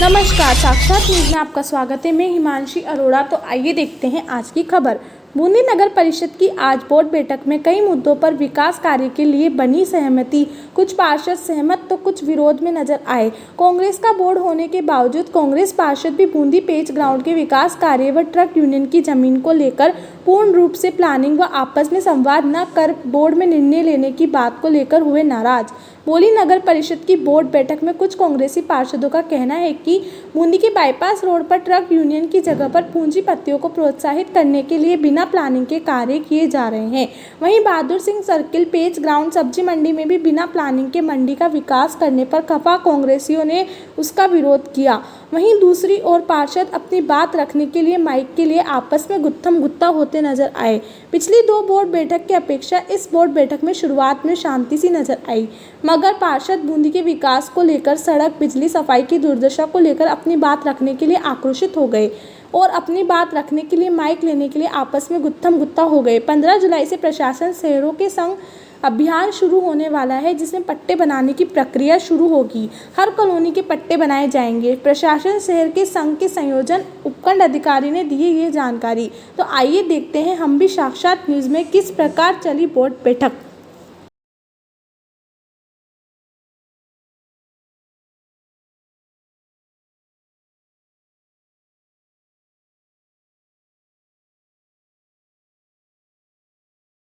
नमस्कार, साक्षात न्यूज में आपका स्वागत है। मैं हिमांशी अरोड़ा। तो आइए देखते हैं आज की खबर। बूंदी नगर परिषद की आज बोर्ड बैठक में कई मुद्दों पर विकास कार्य के लिए बनी सहमति। कुछ पार्षद सहमत तो कुछ विरोध में नजर आए। कांग्रेस का बोर्ड होने के बावजूद कांग्रेस पार्षद भी बूंदी पेज ग्राउंड के विकास कार्य व ट्रक यूनियन की जमीन को लेकर पूर्ण रूप से प्लानिंग व आपस में संवाद न कर बोर्ड में निर्णय लेने की बात को लेकर हुए नाराज। बूंदी नगर परिषद की बोर्ड बैठक में कुछ कांग्रेसी पार्षदों का कहना है कि बूंदी के बाईपास रोड पर ट्रक यूनियन की जगह पर पूंजीपतियों को प्रोत्साहित करने के लिए बिना प्लानिंग के कार्य किए जा रहे हैं। वहीं Bahadur Singh circle page ground सब्जी मंडी में भी बिना प्लानिंग के मंडी का विकास करने पर खफा कांग्रेसियों ने उसका विरोध किया। वहीं दूसरी ओर पार्षद अपनी बात रखने के लिए माइक के लिए आपस में गुत्थम गुत्ता होते नजर आए। पिछली दो बोर्ड बैठक की अपेक्षा इस बोर्ड बैठक में शुरुआत में शांति सी नजर आई, मगर पार्षद बूंदी के विकास को लेकर, सड़क, बिजली, सफाई की दुर्दशा को लेकर अपनी बात रखने के लिए आक्रोशित हो गए और अपनी बात रखने के लिए माइक लेने के लिए आपस में गुत्थम गुत्ता हो गए। 15 जुलाई से प्रशासन शहरों के संग अभियान शुरू होने वाला है, जिसमें पट्टे बनाने की प्रक्रिया शुरू होगी। हर कॉलोनी के पट्टे बनाए जाएंगे। प्रशासन शहर के संघ के संयोजन उपखंड अधिकारी ने दी ये जानकारी। तो आइए देखते हैं हम भी साक्षात न्यूज़ में किस प्रकार चली बोर्ड बैठक।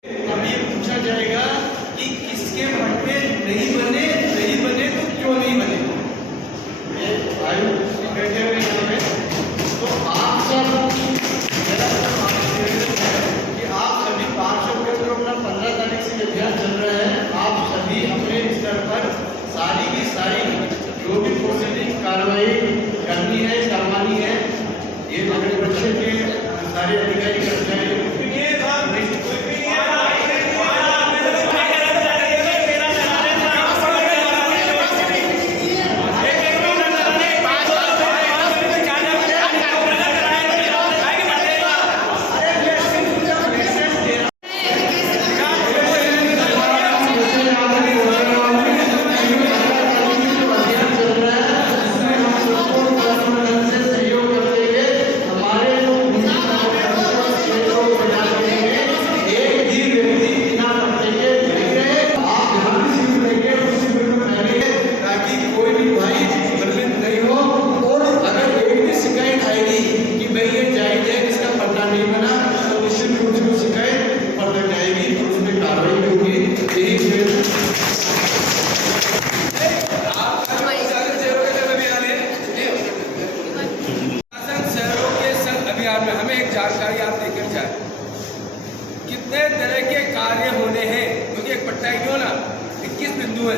अब ये पूछा जाएगा कि किसके पट्टे नहीं बने तो क्यों नहीं बने। बैठे हुए यहाँ पे तो आप सब कि आप सभी पार्षद के तरफ अपना 15 तारीख से अभियान चल रहा है। आप सभी अपने स्तर पर सारी की सारी जो भी प्रोसीडिंग कार्रवाई करनी है, करवानी है, ये नगर परिषद के सारे अधिकारी कर्मचारी में हमें एक जानकारी आप देकर जाए कितने तरह के कार्य होने हैं, क्योंकि एक पट्टा क्यों ना 21 बिंदु है।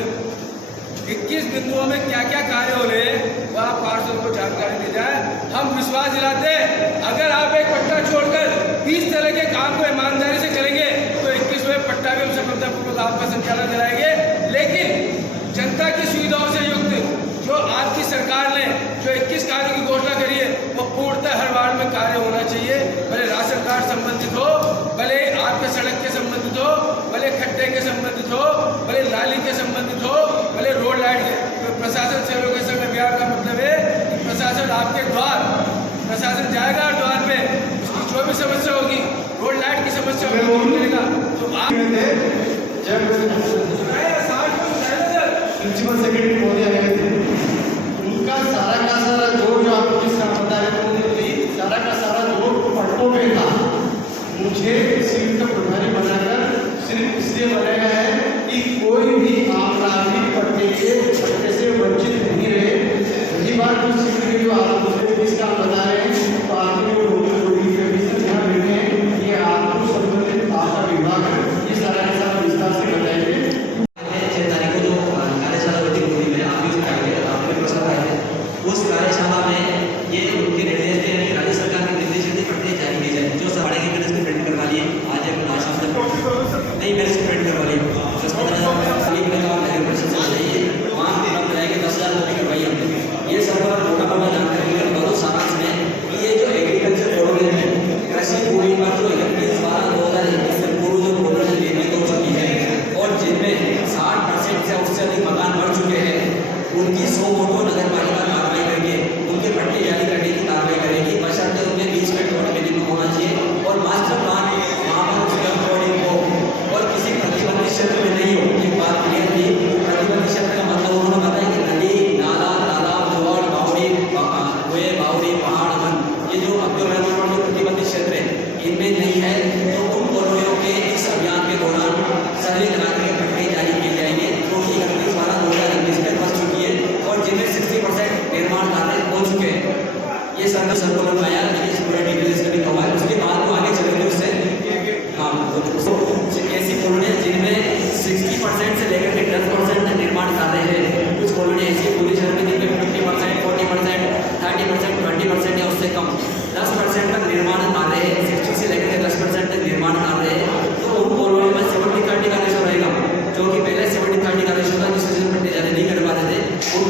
21 बिंदुओं में क्या क्या कार्य हो रहे हैं वो आप पार्षदों को जानकारी दी जाए। हम विश्वास दिलाते हैं अगर आप एक पट्टा छोड़कर 20 तरह के काम को ईमानदारी से करेंगे तो 21वें पट्टा भी हम सफलतापूर्वक आपका संचालन कराएंगे। लेकिन जनता की सुविधाओं से युक्त जो आपकी सरकार ने जो 21 कार्यों की घोषणा करी है वो पूर्णतः हर वार्ड में कार्य होना चाहिए। भले राशन कार्ड संबंधित हो, भले आपके सड़क के संबंधित हो, भले खड्डे के संबंधित हो, भले नाली के संबंधित हो, भले रोड लाइट के। तो प्रशासन सेवकों के संग अभियान का मतलब है कि प्रशासन आपके द्वार, प्रशासन जाएगा और द्वार पे उसकी जो भी समस्या होगी, रोड लाइट की समस्या होगी मिलेगा। तो आप प्रिंसिपल सेक्रेटरी महोदय आए थे, उनका सारा का सारा जोर जो आपको जिस तरह बता रहे थे सारा का सारा जोर पट्टों पे था। मुझे सिर्फ का प्रभारी बनाकर सिर्फ इसलिए बनाया है कि कोई भी आम नागरिक पट्टे से वंचित नहीं रहे। रही बात जो सिर्फ जो आप दूसरे इसका बता रहे हैं तो आपने जो ध्यान देते हैं ये आपको संबंधित आपका विभाग है, ये सारा का सारा विस्तार से बताएंगे। तारीख को जो कार्यशाला होती है आप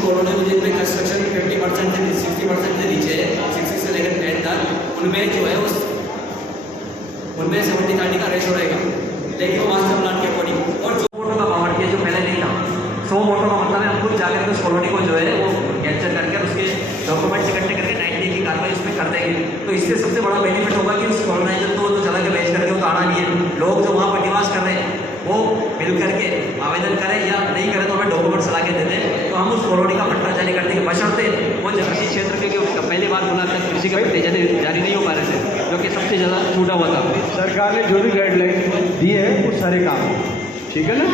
कॉलोनी में जिनमें कंस्ट्रक्शन 50% से 60% से नीचे है, 60 से लेकर 10 तक, उनमें जो है उनमें 70-30 का रेशो रहेगा, लेकिन वो मास्टर प्लान के अकॉर्डिंग। और जो मोटो का पावर किया जो पहले नहीं था, 100 मोटो का मतलब है हम खुद जाकर उस कॉलोनी को जो है वो कैप्चर करके उसके डॉक्यूमेंट्स इकट्ठे करके 90 की कार्रवाई उसमें कर देंगे। तो इससे सबसे बड़ा बेनिफिट होगा कि उस कॉलोनाइजर तो चला के बेच करके तो आना नहीं है, लोग जो वहाँ पर निवास कर रहे हैं वो मिल करके आवेदन करें या नहीं करें तो हमें डॉक्यूमेंट्स ला के दे दें, तो हम उस कॉलोनी का पट्टा जारी कर देंगे, बशर्ते वो जंगली क्षेत्र के पहली बार बोला था कृषि का पट्टे जारी नहीं हो पा रहे थे, जो कि सबसे ज़्यादा छूटा हुआ था। सरकार ने जो भी गाइडलाइन दी है वो सारे काम, ठीक है ना।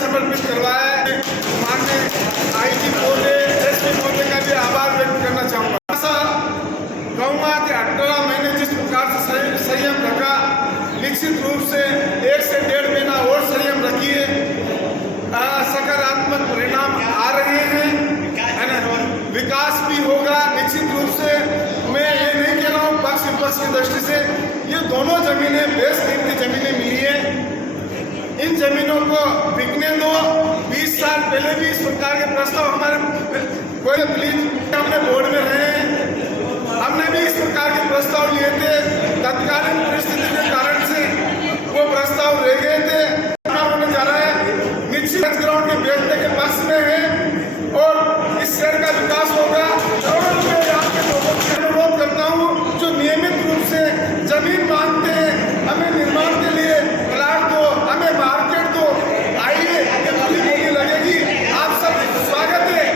समर्पित करवाया है। माननीय आईजी महोदय, एसपी महोदय का भी आभार व्यक्त करना चाहूँगा। ऐसा कहूँगा कि 18 महीने जिस प्रकार से संयम रखा, निश्चित रूप से 1 से 1.5 महीना और संयम रखिए, सकारात्मक परिणाम आ रहे हैं, है ना। विकास भी होगा निश्चित रूप से। मैं ये नहीं कह रहा हूँ पक्ष विपक्ष की दृष्टि से, ये दोनों जमीनें बेशकीमती जमीनें मिली है, इन जमीनों को बिकने दो। 20 साल पहले भी इस प्रकार के प्रस्ताव हमारे कोई प्लीज हमने बोर्ड में रहे हैं, हमने भी इस प्रकार के प्रस्ताव लिए थे, तत्कालीन परिस्थिति के कारण से वो प्रस्ताव रह गए थे। होने जा रहा है, निश्चित ग्राउंड के बेचने के पक्ष में है और इस शहर का विकास होगा। और मैं आपके लोगों से अनुरोध करता हूँ जो नियमित रूप से जमीन मांगते हैं, हमें निर्माण के लिए प्लाट दो, हमें मार्केट दो, आइए, ये बोली बोली लगेगी। आप सब स्वागत है।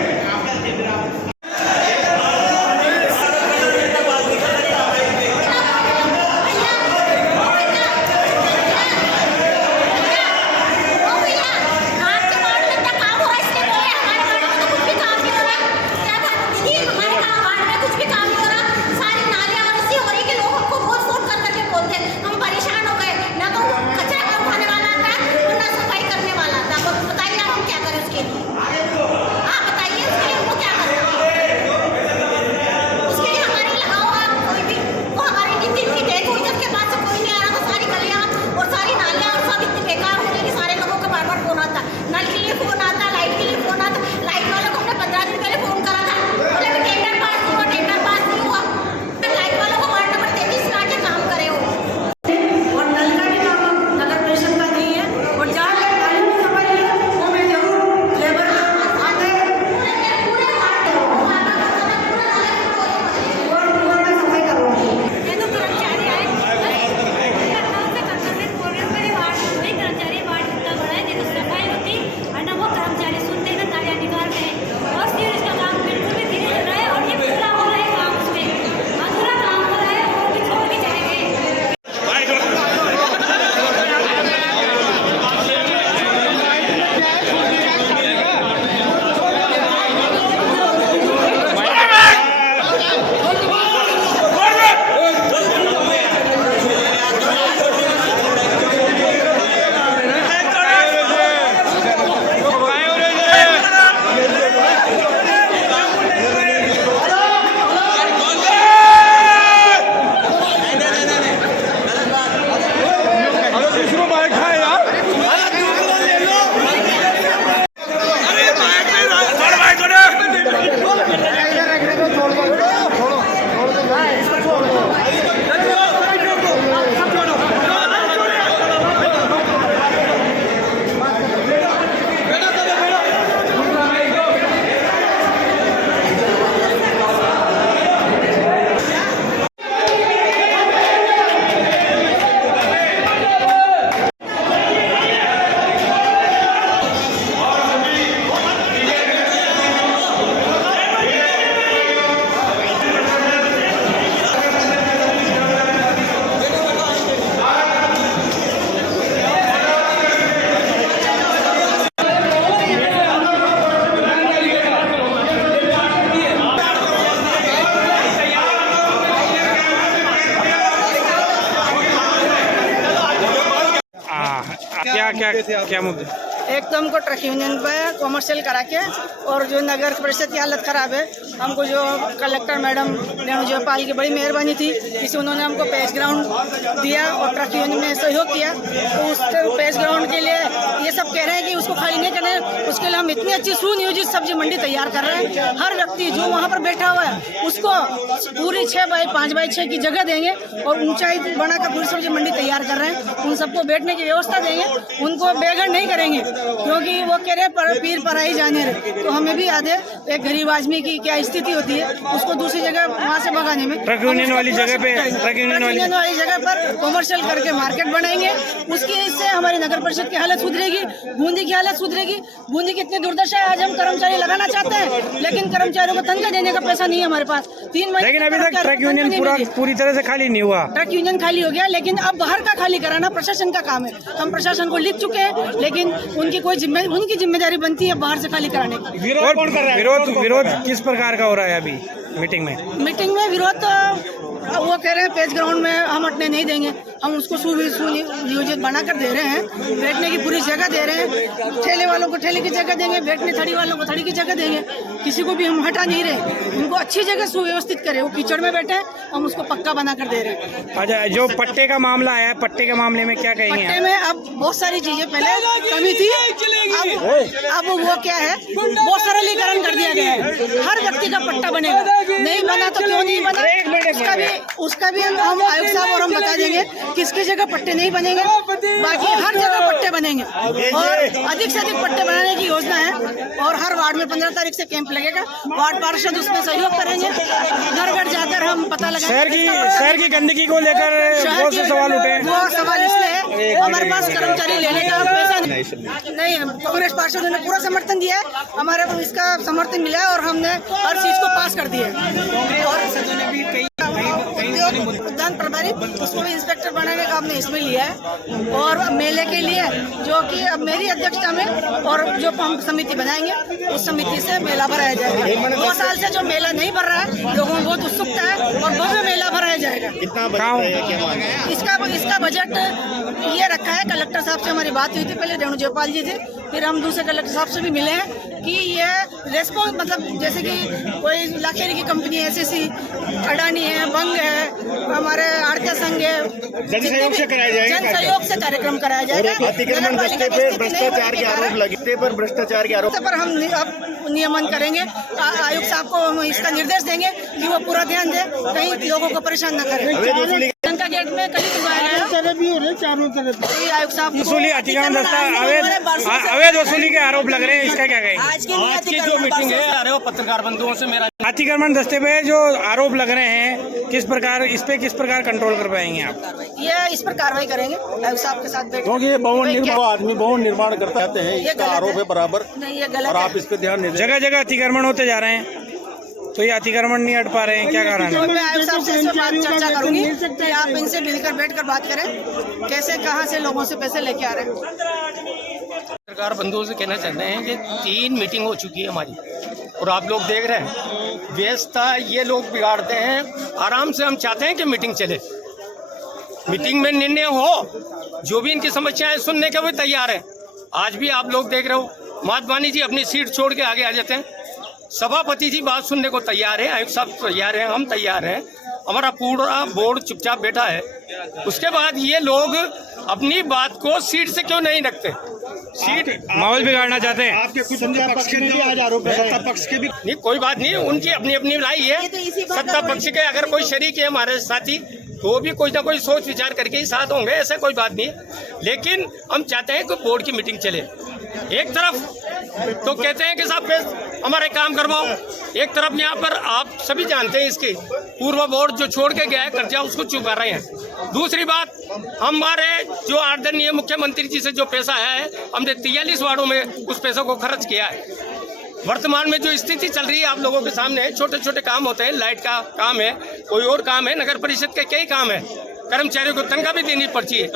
क्या मुद्दे? एक तो हमको ट्रक यूनियन पे कॉमर्शियल करा के, और जो नगर परिषद की हालत ख़राब है, हमको जो कलेक्टर मैडम रेणु जयपाल की बड़ी मेहरबानी थी, इसे उन्होंने हमको पेज ग्राउंड दिया और ट्रक यूनियन में सहयोग किया। तो उस पेज ग्राउंड के लिए ये सब कह रहे हैं कि उसको खाली नहीं करना, उसके लिए हम इतनी अच्छी सुनियोजित सब्जी मंडी तैयार कर रहे हैं। हर व्यक्ति जो वहाँ पर बैठा हुआ है उसको पूरी 6 बाई 5 बाई 6 की जगह देंगे और ऊंचाई बनाकर पूरी सब्जी मंडी तैयार कर रहे हैं। उन सबको बैठने की व्यवस्था देंगे, उनको बेघर नहीं करेंगे, क्योंकि वो कह रहे पीर पराई जाने रहे। तो हमें भी याद है एक गरीब आदमी की क्या स्थिति होती है, उसको दूसरी जगह वहाँ से भगाने में। ट्रक यूनियन वाली जगह पे ट्रक यूनियन वाली जगह पर कॉमर्शियल करके मार्केट बनाएंगे, उसकी इससे हमारी नगर परिषद की हालत सुधरेगी, बूंदी की हालत सुधरेगी। बूंदी की इतनी दुर्दशा है, आज हम कर्मचारी लगाना चाहते हैं लेकिन कर्मचारियों को तनख्वाह देने का पैसा नहीं है हमारे पास। 3 महीने लेकिन अभी तक ट्रक यूनियन पूरी तरह से खाली नहीं हुआ। ट्रक यूनियन खाली हो गया, लेकिन अब बाहर का खाली कराना प्रशासन का काम है। हम प्रशासन को लिख चुके हैं, लेकिन उनकी जिम्मेदारी बनती है बाहर से खाली कराने की। विरोध किस प्रकार का हो रहा है अभी मीटिंग में? विरोध तो वो कह रहे हैं पेज ग्राउंड में हम हटने नहीं देंगे, हम उसको सुनियोजित बनाकर दे रहे हैं, बैठने की पूरी जगह दे रहे हैं। ठेले वालों को ठेले की जगह देंगे, बैठने थड़ी वालों को थड़ी की जगह देंगे, किसी को भी हम हटा नहीं रहे। उनको अच्छी जगह सुव्यवस्थित करें, वो कीचड़ में बैठे हम उसको पक्का बना कर दे रहे हैं। अच्छा, जो पट्टे का मामला आया है, पट्टे के मामले में क्या कहेंगे? पट्टे में अब बहुत सारी चीजें पहले कमी थी, अब वो क्या है, बहुत सरलीकरण कर दिया गया है। हर व्यक्ति का पट्टा बनेगा, नहीं बना तो क्यों नहीं बना, उसका भी हम आयुक्त साहब और हम बता देंगे किसकी जगह पट्टे नहीं बनेंगे, बाकी हर जगह पट्टे बनेंगे और अधिक से अधिक पट्टे बनाने की योजना है। और हर वार्ड में 15 तारीख से कैंप लगेगा, वार्ड पार्षद उसमें सहयोग करेंगे, घर घर जाकर हम पता लगाएंगे। शहर की गंदगी को लेकर बहुत से सवाल उठे हैं। वो सवाल इसलिए है हमारे पास कर्मचारी लेने का पैसा नहीं, कांग्रेस पार्षदों ने पूरा समर्थन दिया है, हमारे को इसका समर्थन मिला है और हमने हर चीज को पास कर दिया है। और उद्यान प्रभारी उसको भी इंस्पेक्टर बनाने का हमने इसमें लिया है। और मेले के लिए जो कि अब मेरी अध्यक्षता में और जो हम समिति बनाएंगे, उस समिति से मेला भराया जाएगा। 2 साल से जो मेला नहीं भर रहा है, लोगों में बहुत उत्सुकता है और भव्य मेला भराया जाएगा। इसका बजट ये रखा है, कलेक्टर साहब से हमारी बात हुई थी, पहले रेणु जयपाल जी थे, फिर हम दूसरे कलेक्टर साहब से भी मिले हैं कि ये रेस्पॉन्स, मतलब जैसे कि कोई लाखेरी की कंपनी SSC, अडानी है, बंग है, हमारे आड़तिया संघ है, जन सहयोग से कार्यक्रम कराया जाएगा। अतिक्रमण दस्ते पर भ्रष्टाचार के आरोप लगते पर हम अब नियमन करेंगे। आयुक्त साहब को हम इसका निर्देश देंगे कि वो पूरा ध्यान दे, कहीं लोगों को परेशान न करें। का गेट में कहीं चारों तरफ आयुक्त साहब अतिक्रमण दस्ता अवैध वसूली के आरोप लग रहे हैं, इसका क्या कहेंगे? आज की जो मीटिंग है, अरे वो पत्रकार बंधुओं से मेरा अतिक्रमण दस्ते पे जो आरोप लग रहे हैं, किस प्रकार कंट्रोल कर पाएंगे आप? ये इस पर कार्रवाई करेंगे आयुक्त साहब के साथ बैठ, क्योंकि ये आदमी भवन निर्माण करते हैं, इसका आरोप है बराबर नहीं, ये गलत और आप इस पे ध्यान नहीं। जगह जगह अतिक्रमण होते जा रहे हैं, तो ये अतिक्रमण नहीं हट पा रहे हैं, क्या कारण है? मैं आयुक्त साहब से इस पर बात चर्चा करूंगी कि आप इनसे मिलकर बैठकर बात करें, कैसे कहाँ से लोगों से पैसे लेके आ रहे हैं। पत्रकार बंधुओं से कहना चाहते हैं कि 3 मीटिंग हो चुकी है हमारी और आप लोग देख रहे हैं व्यवस्था ये लोग बिगाड़ते हैं। आराम से हम चाहते हैं कि मीटिंग चले, मीटिंग में निर्णय हो, जो भी इनकी समस्याएं सुनने के वो तैयार है। आज भी आप लोग देख रहे हो, माधवानी जी अपनी सीट छोड़ के आगे आ जाते हैं, सभापति जी बात सुनने को तैयार है, आयुक्त साहब तैयार हैं, हम तैयार हैं, हमारा पूरा बोर्ड चुपचाप बैठा है। उसके बाद ये लोग अपनी बात को सीट से क्यों नहीं रखते? सीट माहौल बिगाड़ना चाहते हैं। आपके कुछ पक्ष के भी आज आरोप है, सत्ता पक्ष के भी नहीं, कोई बात नहीं, उनकी अपनी अपनी राय है। सत्ता पक्ष के अगर कोई शरीक है हमारे साथी, तो भी कोई ना कोई सोच विचार करके ही साथ होंगे, ऐसा कोई बात नहीं है। लेकिन हम चाहते हैं कि बोर्ड की मीटिंग चले। एक तरफ तो कहते हैं कि साहब हमारे काम करवाओ, एक तरफ यहाँ पर आप सभी जानते हैं इसके पूर्व बोर्ड जो छोड़ के गया है कर्जा, उसको चुका रहे हैं। दूसरी बात, हमारे जो आदरणीय मुख्यमंत्री जी से जो पैसा है, हमने 43 वार्डों में उस पैसे को खर्च किया है। वर्तमान में जो स्थिति चल रही है आप लोगों के सामने, छोटे छोटे काम होते हैं, लाइट का काम है, कोई और काम है, नगर परिषद के कई काम है, कर्मचारियों को तनख्वाह भी देनी पड़ती है।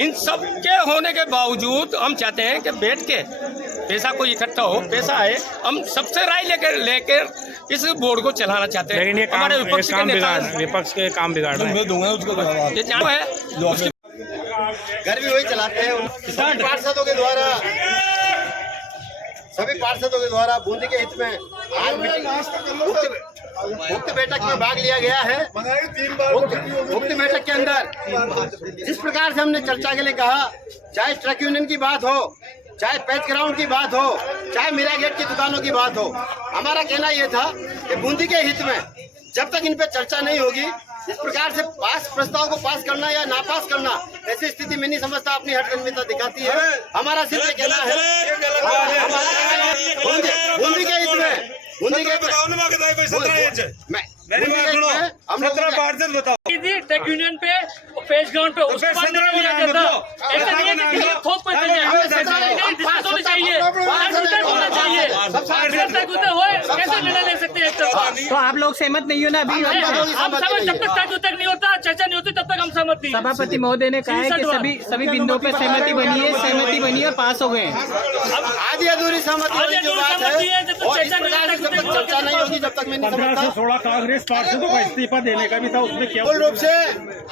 इन सब के होने के बावजूद हम चाहते हैं कि बैठ के पैसा कोई इकट्ठा हो, पैसा आए, हम सबसे राय लेकर इस बोर्ड को चलाना चाहते हैं। लेकिन ये हमारे विपक्ष के विपक्ष के काम बिगाड़ रहे हैं। ये है घर भी वही चलाते हैं। सभी पार्षदों के द्वारा बूंदी के हित में आज मुक्त बैठक में भाग लिया गया है। मुक्त बैठक के अंदर जिस प्रकार से हमने चर्चा के लिए कहा, चाहे ट्रक यूनियन की बात हो, चाहे पैच ग्राउंड की बात हो, चाहे मीरा गेट की दुकानों की बात हो, हमारा कहना यह था कि बूंदी के हित में जब तक इन पे चर्चा नहीं होगी, इस प्रकार से प्रस्ताव को पास करना या ना पास करना, ऐसी स्थिति में नहीं समझता अपनी हठकर्मिता दिखाती है। हमारा सिर्फ ये कहना है बूंदी के हित में, बूंदी के टेक यूनियन पे पेज ग्राउंड पे उसके बाद नहीं लिया जाता। ऐसा नहीं है कि ये थोक पे चले, हमें डिस्कस होनी चाहिए, होना चाहिए, कैसे निर्णय ले सकते हैं। तो आप लोग सहमत नहीं हो ना अभी? हम समझ जब तक नहीं होता, चर्चा नहीं होती, तब तक हम सहमत नहीं। सभापति महोदय ने कहा है कि सभी बिंदुओं पे सहमति बनी है और पास हो गए हैं। आधी अधूरी सहमति वाली जो बात है, और इस प्रकार से जब तक चर्चा नहीं होगी, जब तक मैं नहीं समझता। 16 कांग्रेस पार्षदों का इस्तीफा देने का भी था, उसमें क्या मूल रूप से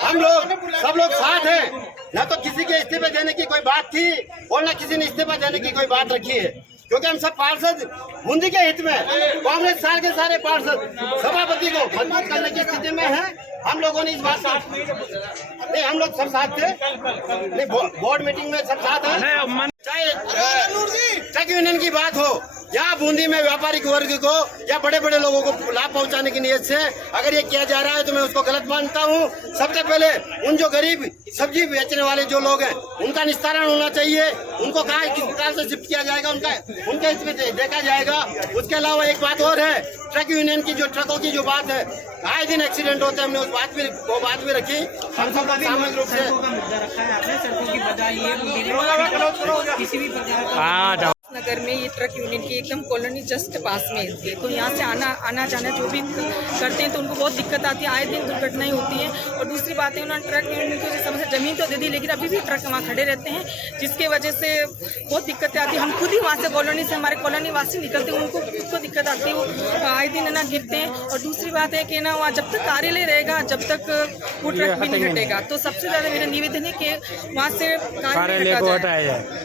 हम लोग सब लोग साथ हैं। न तो किसी के इस्तीफे देने की कोई बात थी और न किसी ने इस्तीफा देने की कोई बात रखी है, क्योंकि हम सब पार्षद बूंदी के हित में, कांग्रेस साल के सारे पार्षद सभापति को मजबूत करने की स्थिति में है। हम लोगों ने इस बात का नहीं, हम लोग सब साथ थे, नहीं बोर्ड मीटिंग में सब साथ हैं। चाहे ट्रक यूनियन की बात हो या बूंदी में व्यापारिक वर्ग को या बड़े बड़े लोगों को लाभ पहुंचाने की नीयत से अगर ये किया जा रहा है तो मैं उसको गलत मानता हूँ। सबसे पहले उन जो गरीब सब्जी बेचने वाले जो लोग हैं उनका निस्तारण होना चाहिए, उनको कहाँ किस प्रकार से शिफ्ट किया जाएगा, उनका इसमें देखा जाएगा। उसके अलावा एक बात और है, ट्रक यूनियन की जो ट्रकों की जो बात है, आए दिन एक्सीडेंट होते हैं, हमने वो बात भी रखी। हम सब सामूहिक रूप से नगर में ये ट्रक यूनियन की एकदम कॉलोनी जस्ट पास में है, तो यहाँ से आना जाना जो भी करते हैं तो उनको बहुत दिक्कत आती है, आए दिन दुर्घटनाएं होती हैं। और दूसरी बात है, उन्होंने ट्रक यूनियन को समझ ज़मीन तो दे दी, लेकिन अभी भी ट्रक वहाँ खड़े रहते हैं, जिसके वजह से बहुत दिक्कतें आती हैं। हम खुद ही वहाँ से कॉलोनी से हमारे कॉलोनी वासी निकलते हैं, उनको खुद को दिक्कत आती है, वो आए दिन ना गिरते हैं। और दूसरी बात है कि ना वहाँ जब तक कार्यालय रहेगा, जब तक वो ट्रक भी नहीं हटेगा, तो सबसे ज़्यादा मेरा निवेदन है कि वहाँ से कार्यालय को हटाया जाए।